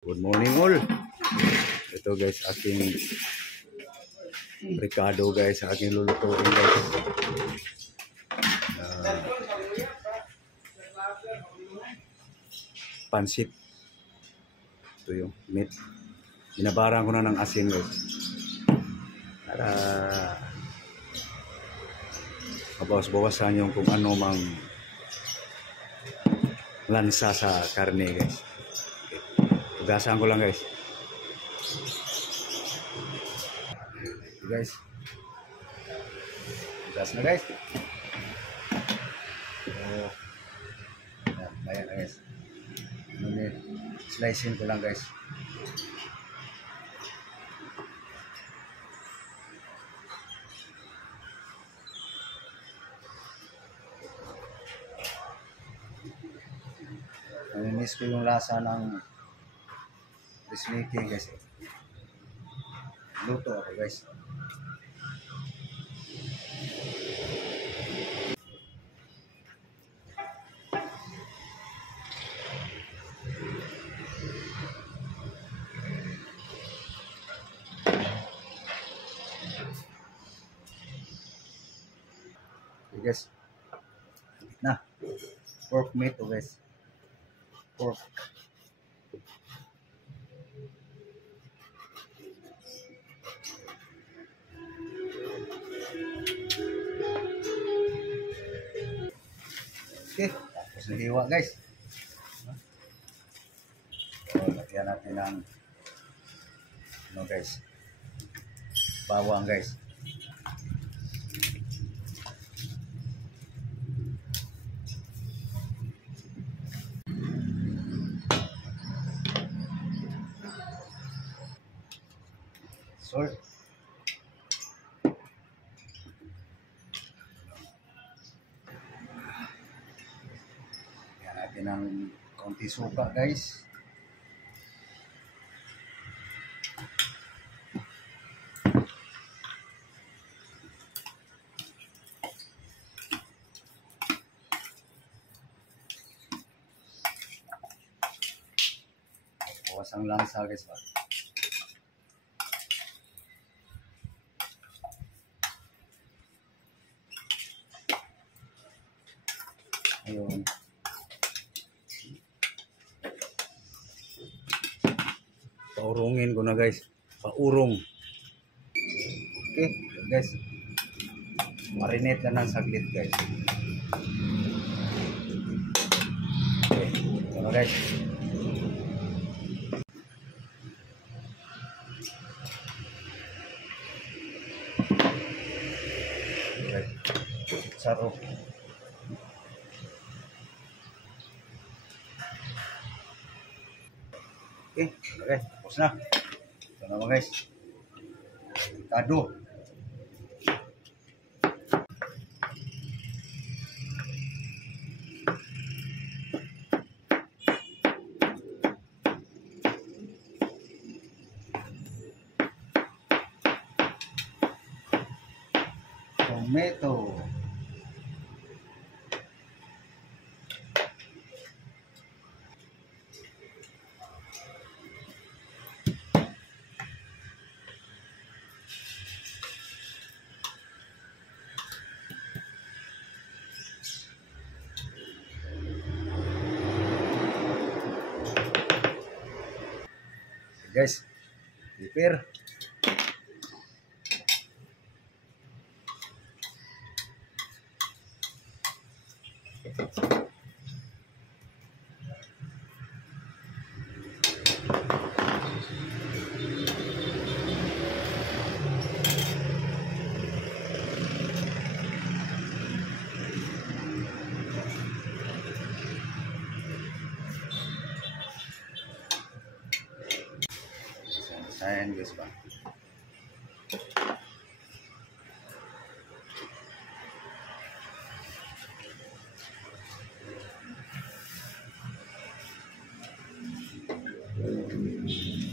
Good morning all. Ito guys, aking Ricardo guys, aking lulutuin guys. Pansit. Ito yung meat. Binabaran ko na ng asin guys. Para mabawas-bawasan yung kung ano mang lansa sa karne guys. Tugasan ko lang guys. Guys. Tugas na guys. So, ayan na guys. Slicing ko lang guys. Namimiss ko yung lasa ng making guys. Luto ako guys. Okay guys. Na. Pork meat to guys. Pork. Okay, tapos nahiwa guys. So, lagyan natin ng ano guys, bawang guys. Salt. Lagyan natin ng konti suka guys. Bawas ang lansa guys. Ayun. Paurungin ko na guys. Paurong. Okay guys. Marinate na ng saglit guys. Okay. Ito na guys. Okay. Sarap. Okay, tapos na. Ito naman guys. Kado. Tomato. Guys, prepare. Ayan guys ba.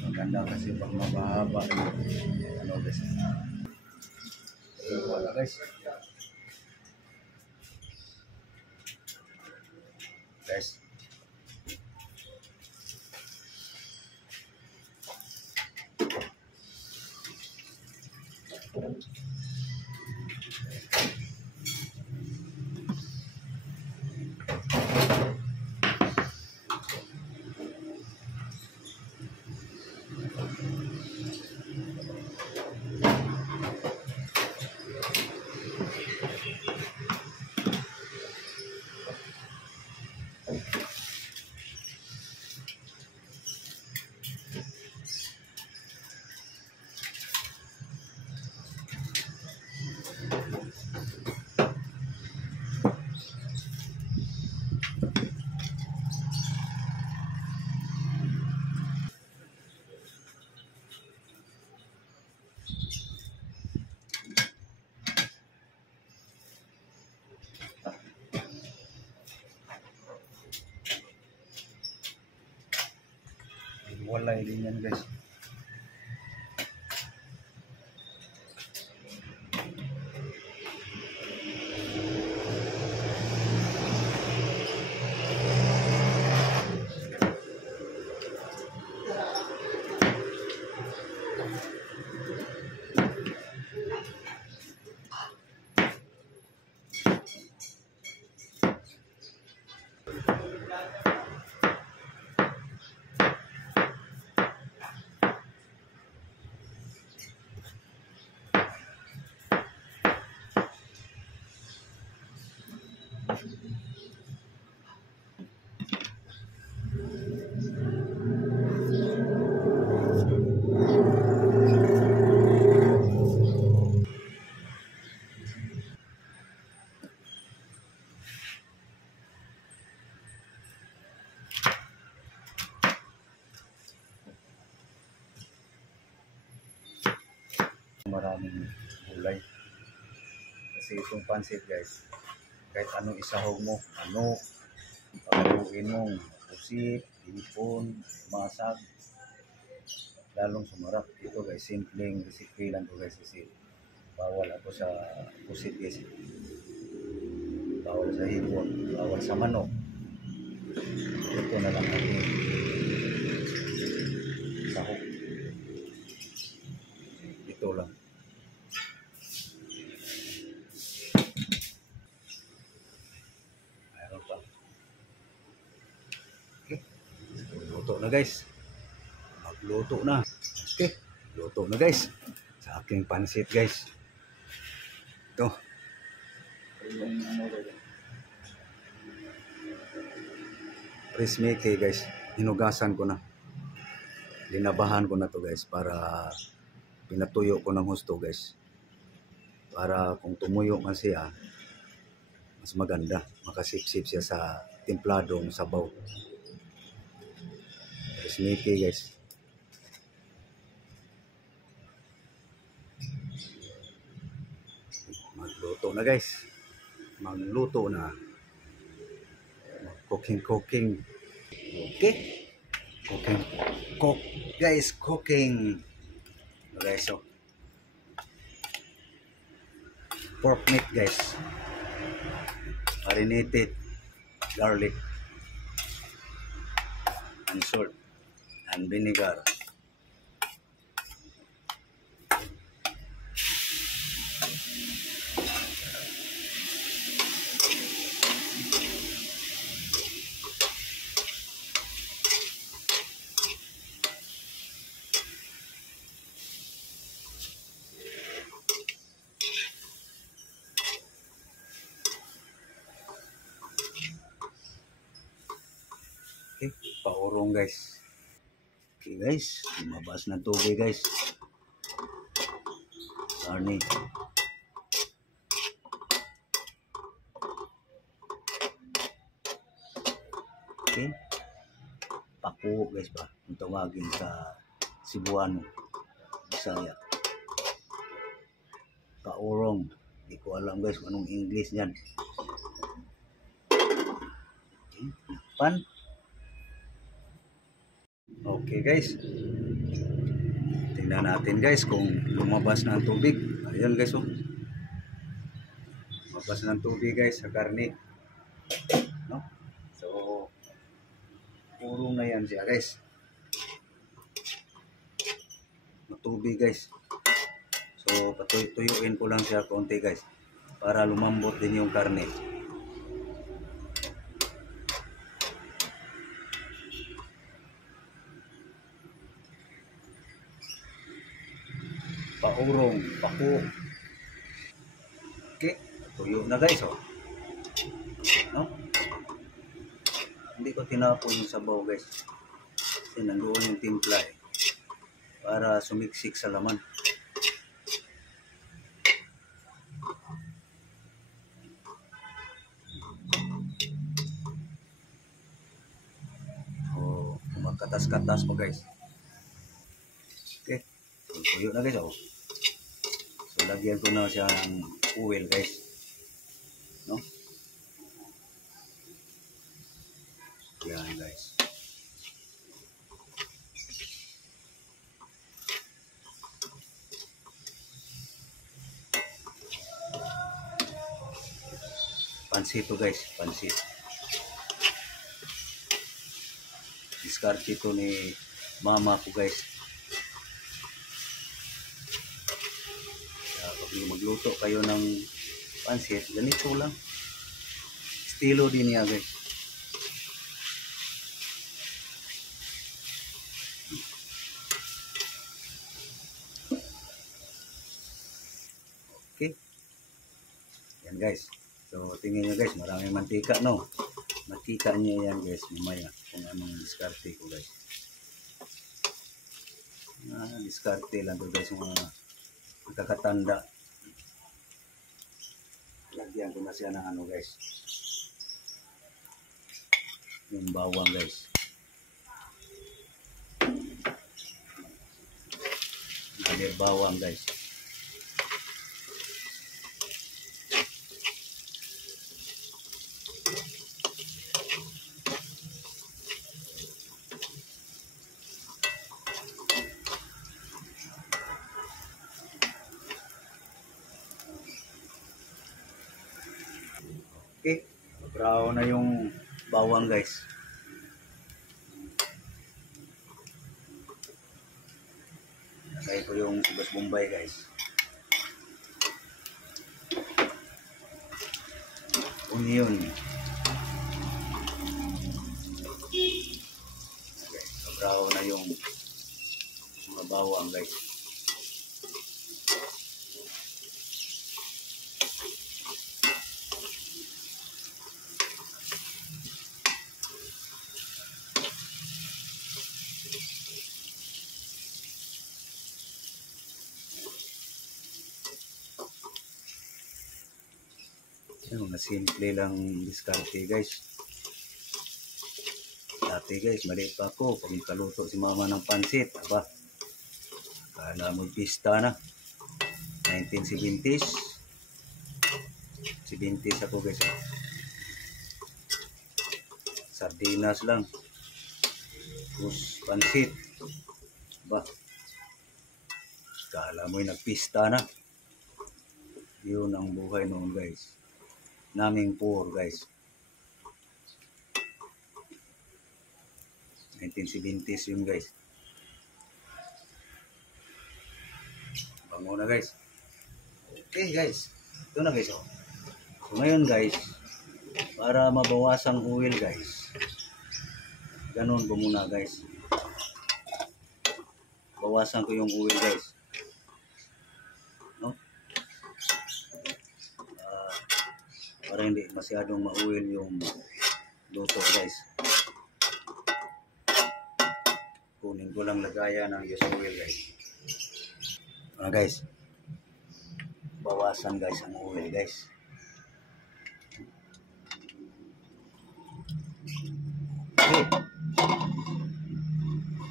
Maganda kasi pag mababa ano guys. Wala guys. Guys. Walay din yan guys. Maraming gulay. Kasi itong pansit guys, kahit anong isahog mo, ano, pagaluin mo, pusit, hipon, masag, lalong sumarap. Ito guys, simpleng recipe lang ito guys, kasi bawal ako sa pusit guys. Bawal sa hipon, bawal sa manok. Ito na lang natin sahog. Ito lang. Mayroon pa. Okay. Luto na guys. Magluto na. Okay. Luto na guys. Sa aking pansit guys. Ito. Prismake guys. Hinugasan ko na. Linabahan ko na to guys para pinatuyo ko ng husto guys. Para kung tumuyo man siya, mas maganda. Makasipsip siya sa templadong sabaw. Prismake guys. Magluto na guys. Magluto na. Cooking. Okay. Cook guys, cooking. Okay, so pork meat guys. Marinated garlic and salt and vinegar. Okay, paurong guys. Okay guys, lumabas na tubig guys. Garni. Okay. Paku guys ba, kung tawagin sa Cebuano, Bisaya. Paurong. Hindi ko alam guys kung anong English yan. Okay. Pan. Okay guys. Tingnan natin guys kung lumabas na ang tubig. Ayan guys oh. Lumabas na ang tubig guys sa karne. No? So, puro na yan siya guys. Matubig guys. So, So patuyuin ko lang siya konti guys para lumambot din yung karne. Paurong, paku. Okay, tuyo na guys oh. No? Hindi ko tinapon yung sabaw guys. Kasi nandoon yung timpla eh. Para sumiksik sa laman. O, kumakatas-katas pa guys. Okay, so, tuyo na guys oh. So lagyan ko na siyang oil guys. No? Yan guys. Pansit to guys, pansit. Diskarte to ni mama ko guys. Kaya pag magluto kayo ng pansit, ganito lang. Estilo din niya guys. Okay. Yan guys. So tingnan nyo guys, maraming mantika no. Makita nyo yan guys mamaya kung anong diskarte ko guys. Diskarte lang to guys mga kakatanda. Lagyan ko na siya ng ano guys. Yung bawang guys. Lagyan bawang guys. Okay, brown na yung bawang guys. Lagay ko yung sibas bombay guys. Onion. Okay, brown na yung mga bawang guys. Yung na simple lang diskarte guys. Dati guys, mali pa ako pag kaluto si mama ng pansit. Aba, kala mo pista na. 1970s. 70s ako guys. Sardinas lang. Tapos pansit. Aba, kala mo nagpista na. Yun ang buhay noon guys. Naming poor guys. 1970s yun guys. Bango na guys. Okay guys. Ito na guys oh. So ngayon guys, para mabawasan oil guys. Ganun ko muna guys. Bawasan ko yung oil guys. No? Para hindi masyadong ma-oil yung luto guys. Kunin ko lang lagayan ng used oil guys. Guys, bawasan guys ang oil guys. Okay.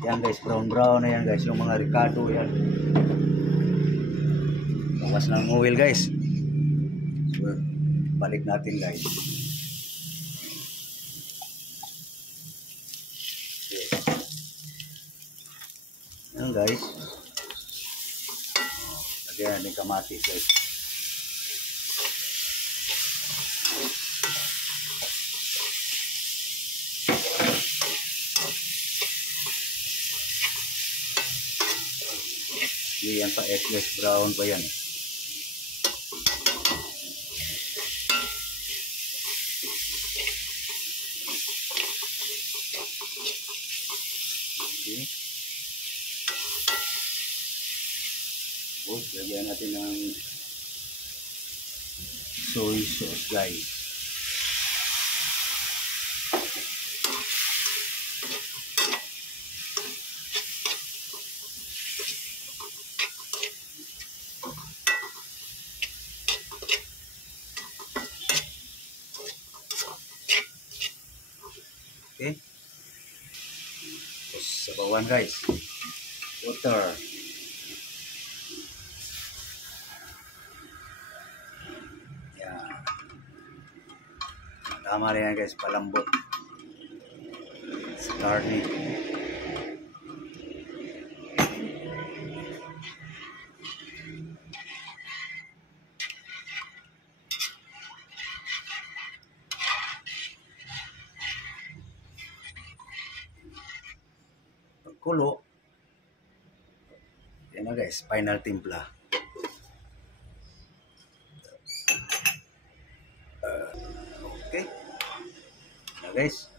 Yan guys, brown na yan guys, yung mga Ricardo yan. Bawas ng oil guys. So, balik natin guys. Okay. Yan guys. Lagyan natin kamatis guys. yan pa guys, brown pa yan. Okay. Tapos, lagyan natin ng soy sauce guys. Okay. Tapos sabawan guys. Water. Yan. Tama rin yan guys, palambot. Sa karne. Pagkulo, yan na guys, final timpla. Okay. Na guys.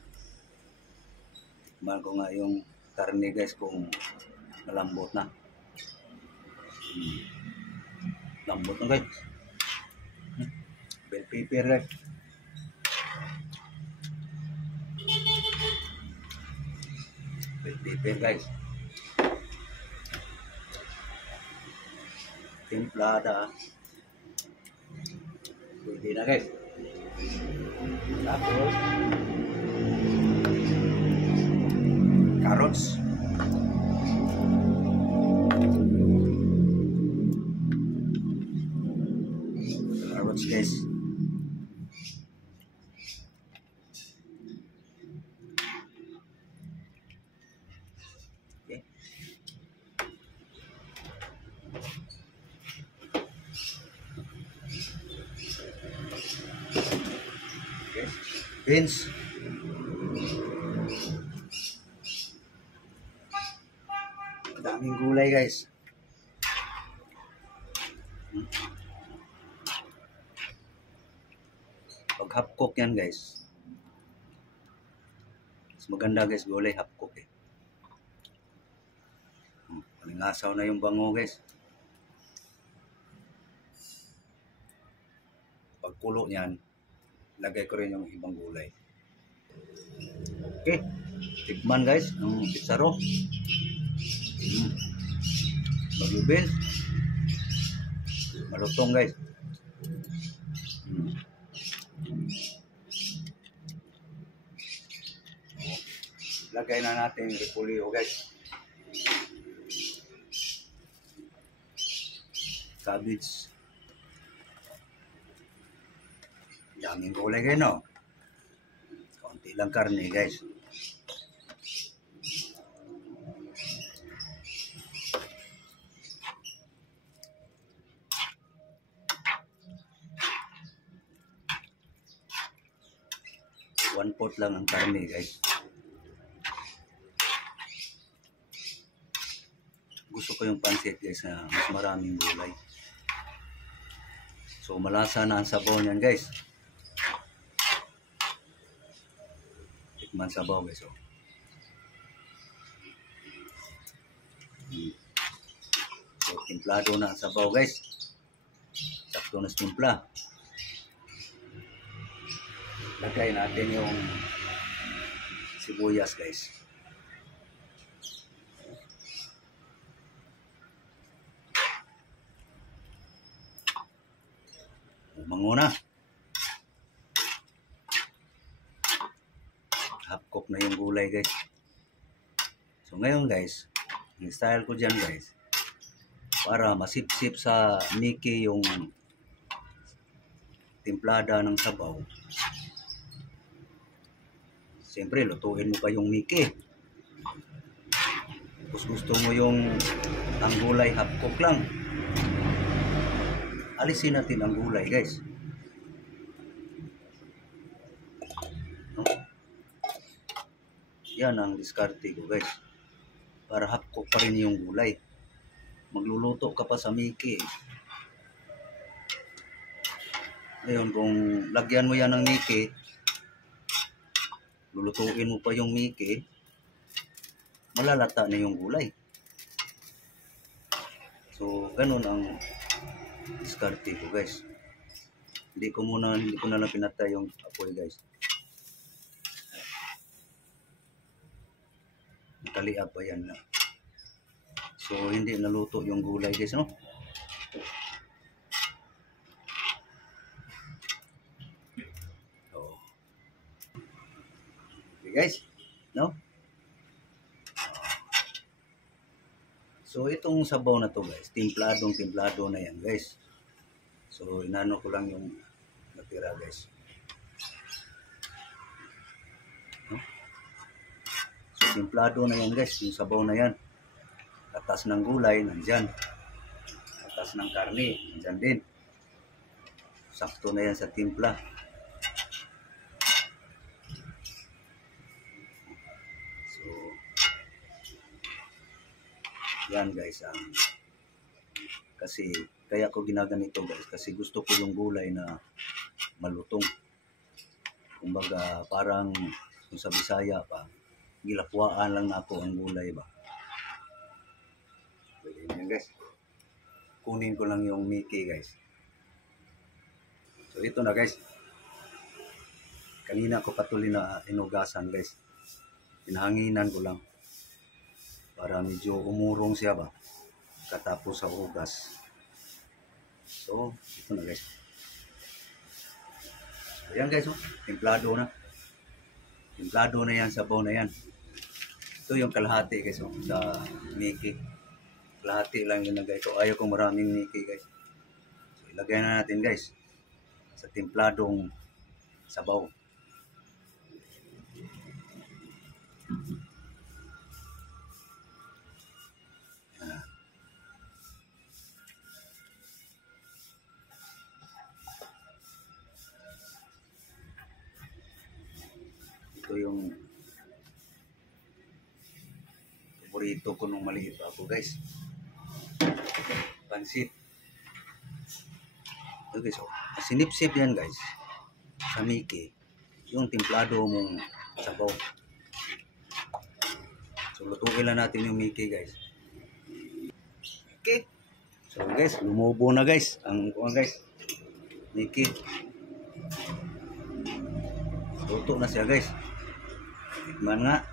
Tikman ko nga yung karne guys kung malambot na. Lambot na guys. Bell pepper guys. Bell pepper guys. Templada. Pwede na guys. Tapos carrots. Carrots guys. Okay. Okay. Beans. Daming gulay guys. Pag half cook yan guys, mas maganda guys gulay half cook eh. Palingasaw na yung bango guys. Pag kulo niyan, lagay ko rin yung ibang gulay. Okay, tikman guys ng pitsaro. Bagyo beans. Malutong guys. Lagay na natin yung repolyo guys. Cabbage. Daming gulay guys no. Konti lang karne guys. One pot lang ang karne guys. Gusto ko yung pansit guys na mas maraming gulay. So malasa na ang sabaw niyan guys. Tikman sabaw guys. Oh. So timplado na ang sabaw guys. Sakto na timpla. Lagay natin yung sibuyas guys. Umango na. Half cook na yung gulay guys. So ngayon guys, yung style ko dyan guys, para masipsip sa Mickey yung timplada ng sabaw. Siyempre, lutuin mo pa yung Mickey. Tapos gusto mo yung ang gulay half cook lang. Alisin natin ang gulay, guys. No? Yan ang diskarte ko, guys. Para half cook pa rin yung gulay. magluluto ka pa sa Mickey. Ngayon, kung lagyan mo yan ng Mickey, lulutuin mo pa yung Mickey, malalata na yung gulay. So, ganun ang diskarte ko, guys. Hindi ko na lang pinatay yung apoy, guys. Nakaliab pa yan na. So, hindi naluto yung gulay, guys, no? Okay, guys, no? So, itong sabaw na to, guys, timplado na yan, guys. So, inano ko lang yung natira, guys. No? So, timplado na yan, guys, yung sabaw na yan. Atas ng gulay, nandyan. Atas ng karne, nandyan din. Sakto na yan sa timpla. So, yan, guys, kasi kaya ko ginaganito, guys, kasi gusto ko yung gulay na malutong. Kumbaga parang kung sa Bisaya pa, gilapwaan lang ako ang gulay ba. Pwede yan, guys. Kunin ko lang yung Mickey, guys. So ito na, guys. Kanina ko patuloy na inugasan, guys. Pinahanginan ko lang para medyo umurong siya ba katapos sa hugas. So, ito na, guys. So, yan, guys, oh. Templado na. Templado na yan, sabaw na yan. Ito yung kalahati, guys, oh, sa Mickey. Kalahati lang yung nagay ko. Ayaw ko maraming Mickey, guys. So, ilagay na natin, guys, sa templadong sabaw. Ito yung paborito ko nung maliit ako, guys. Pansit. Ito, guys, oh. Sinip-sip yan, guys, sa Mickey. Yung templado mong sabaw. So, lutuin lang natin yung Mickey, guys. Okay. So, guys, lumubo na, guys. Ang guys, Mickey. Luto na siya, guys. Tikman nga.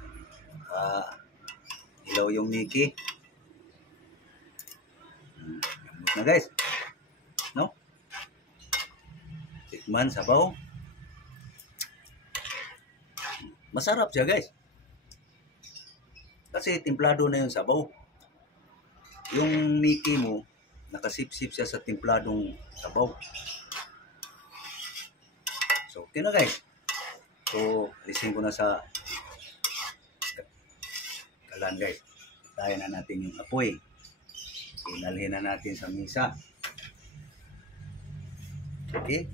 Ilaw yung Mickey. Lambot na, guys. No? Tikman, sabaw. Masarap siya, guys. Kasi templado na yung sabaw. Yung Mickey mo, nakasip-sip siya sa templadong sabaw. So, okay na, guys. So, alisin ko na sa kalan, guys. Tayo na natin yung apoy. Inalhin na natin sa misa. Okay?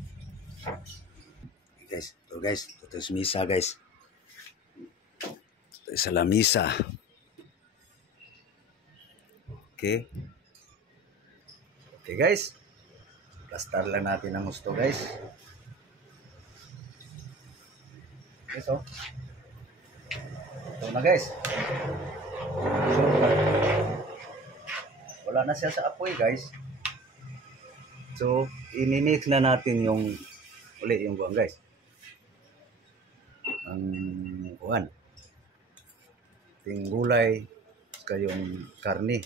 Okay, guys. Ito, guys. Ito sa misa, guys. Ito sa lamisa. Okay? Okay, guys. Plastar lang natin ang gusto, guys. Okay, so. Ito na, guys. So, wala na siya sa apoy, guys. So, imimix na natin yung uli yung buwan, guys. Ang buwan. Yung gulay, yung karne.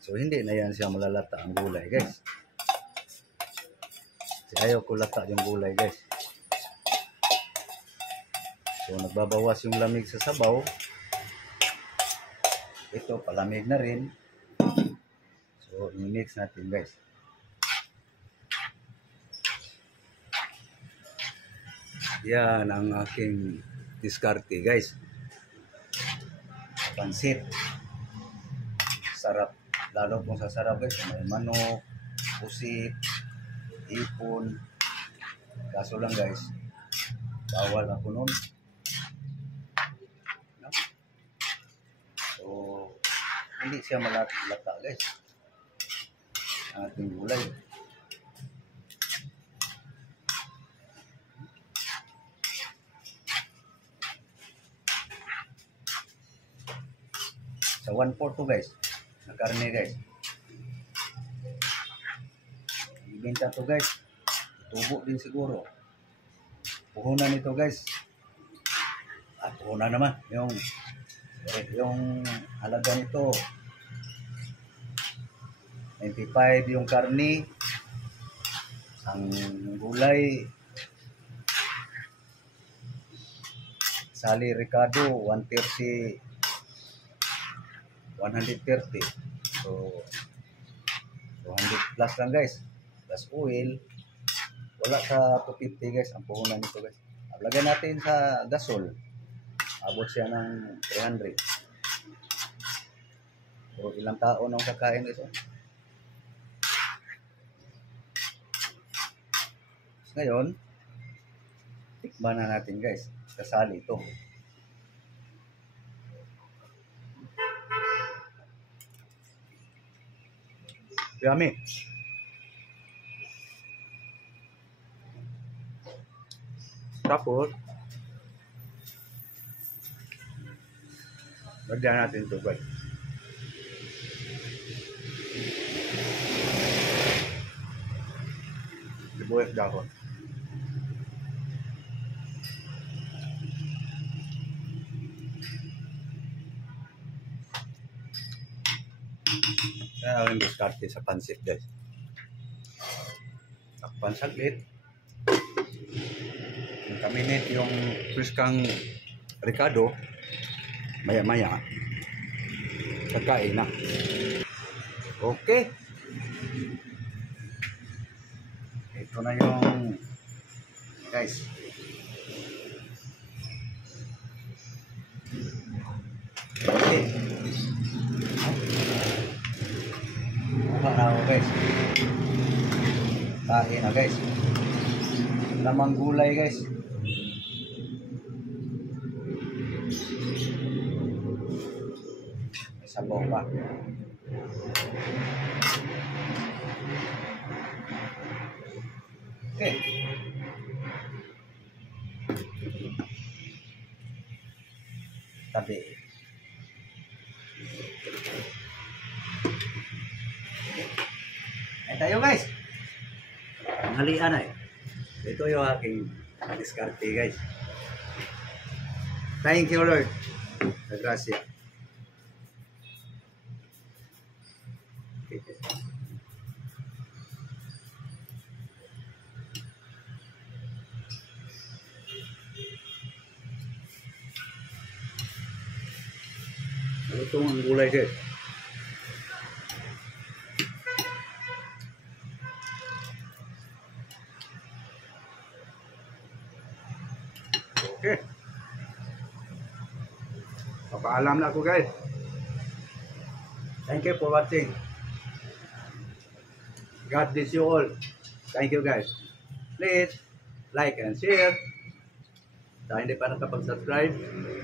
So, hindi na yan siya malalata ang gulay, guys. Kasi ayaw ko lata yung gulay, guys. So, nagbabawas yung lamig sa sabaw. Ito, palamig na rin. So, i-mix natin, guys. Yan ang aking diskarte, guys. Pansit. Sarap. Lalo kung sasarap, guys. May manok, pusit, ipon. Kaso lang, guys, bawal ako nun. No? So, hindi siya malata, guys. ang ating gulay. Sa 1/4 to guys, na karne guys. Ibenta to guys. Tubo din siguro. Puhunan nito guys. At puhunan naman yung halaga nito. 95 yung karne. Ang gulay Sally Ricardo 130. So 200 plus lang guys. Plus oil. Wala sa 250 guys ang puhunan nito guys. Lagyan natin sa gasol. Abot siya ng 300. Pero ilang tao nang kakain guys. Ngayon, tikman na natin guys. Kasali ito. Yummy. Tapos, lagyan natin ito guys. Sibuyas dahon. Kaya ang diskarte sa pansit guys. Takpan saglit. Kaminit yung friskang Ricardo. Maya-maya. Kakain na. Okay. Ito na yung guys. Okay. Buka na ako guys. Kain na guys. Lamang gulay guys. May sabaw pa. Okay. Tabi. Ay tayo guys. Halian na eh. Ito yung aking diskarte guys. Thank you Lord. Gracias. Lutong ang gulay guys. Okay. Papaalam na ako guys. Thank you for watching. God bless you all. Thank you guys. Please like and share. Sa hindi pa nakapag-subscribe,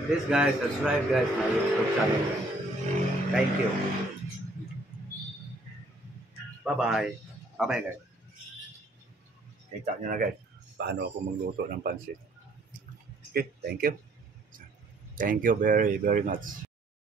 please guys, subscribe guys my YouTube channel. Thank you. Bye-bye. Bye-bye guys. Kita nyo na guys, paano ako magluto ng pansit. Okay, thank you. Thank you very, very much.